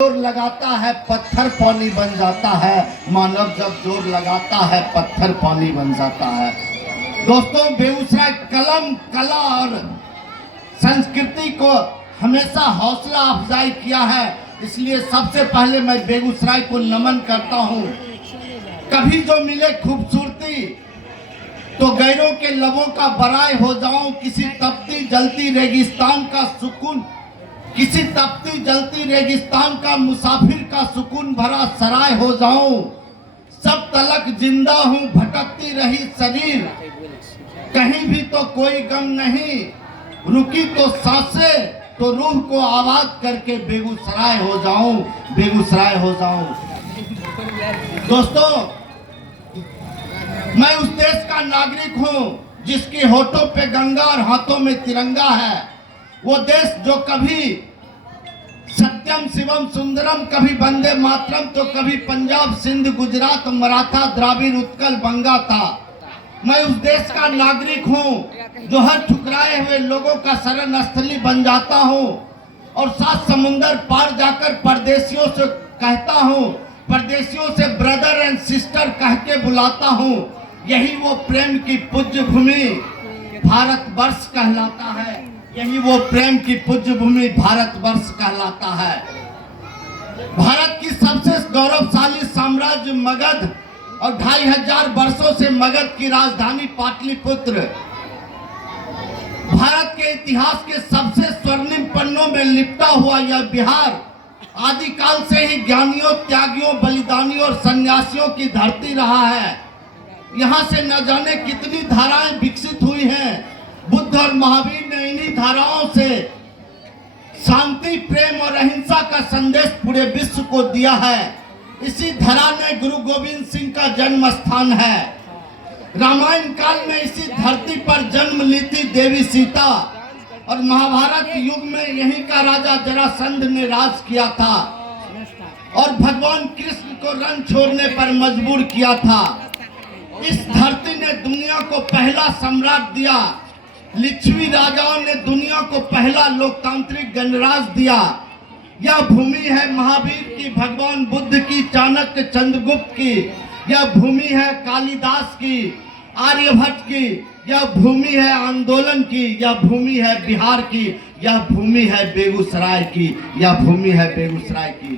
जोर लगाता है पत्थर पानी बन जाता है। मानव जब जोर लगाता है पत्थर पानी बन जाता है। दोस्तों, बेगूसराय कलम, कला और संस्कृति को हमेशा हौसला अफजाई किया है। इसलिए सबसे पहले मैं बेगूसराय को नमन करता हूँ। कभी जो मिले खूबसूरती तो गैरों के लबों का बराए हो जाऊं। किसी तपती जलती रेगिस्तान का सुकून, किसी तपती जलती रेगिस्तान का मुसाफिर का सुकून भरा सराय हो जाऊं। सब तलक जिंदा हूं, भटकती रही शरीर, कहीं भी तो कोई गम नहीं। रुकी तो सांसें तो रूह को आबाद करके बेगूसराय हो जाऊं, बेगूसराय हो जाऊं। दोस्तों, मैं उस देश का नागरिक हूं जिसके होठों पे गंगा और हाथों में तिरंगा है। वो देश जो कभी सत्यम शिवम सुंदरम, कभी वंदे मातरम तो कभी पंजाब सिंध गुजरात मराठा द्राविड़ उत्कल बंगा था। मैं उस देश का नागरिक हूं जो हर ठुकराए हुए लोगों का शरण स्थली बन जाता हूं और 7 समुंदर पार जाकर परदेशियों से कहता हूं, परदेशियों से ब्रदर एंड सिस्टर कह के बुलाता हूं। यही वो प्रेम की पूज्य भूमि भारतवर्ष कहलाता है। यही वो प्रेम की पूज्य भूमि भारतवर्ष कहलाता है। भारत की सबसे गौरवशाली साम्राज्य मगध और 2500 वर्षों से मगध की राजधानी पाटलिपुत्र, भारत के इतिहास के सबसे स्वर्णिम पन्नों में लिपटा हुआ यह बिहार आदिकाल से ही ज्ञानियों, त्यागियों, बलिदानियों और सन्यासियों की धरती रहा है। यहाँ से न जाने कितनी धाराएं विकसित हुई हैं। बुद्ध और महावीर ने इन्हीं धाराओं से शांति, प्रेम और अहिंसा का संदेश पूरे विश्व को दिया है। इसी धरा में गुरु गोविंद सिंह का जन्म स्थान है। रामायण काल में इसी धरती पर जन्म ली थी देवी सीता और महाभारत युग में यहीं का राजा जरासंध ने राज किया था और भगवान कृष्ण को रण छोड़ने पर मजबूर किया था। इस धरती ने दुनिया को पहला सम्राट दिया। लिच्छवी राजाओं ने दुनिया को पहला लोकतांत्रिक गणराज दिया। यह भूमि है महावीर की, भगवान बुद्ध की, चाणक्य, चंद्रगुप्त की। यह भूमि है कालिदास की, आर्यभट्ट की। यह भूमि है आंदोलन की। यह भूमि है बिहार की। यह भूमि है बेगूसराय की। यह भूमि है बेगूसराय की।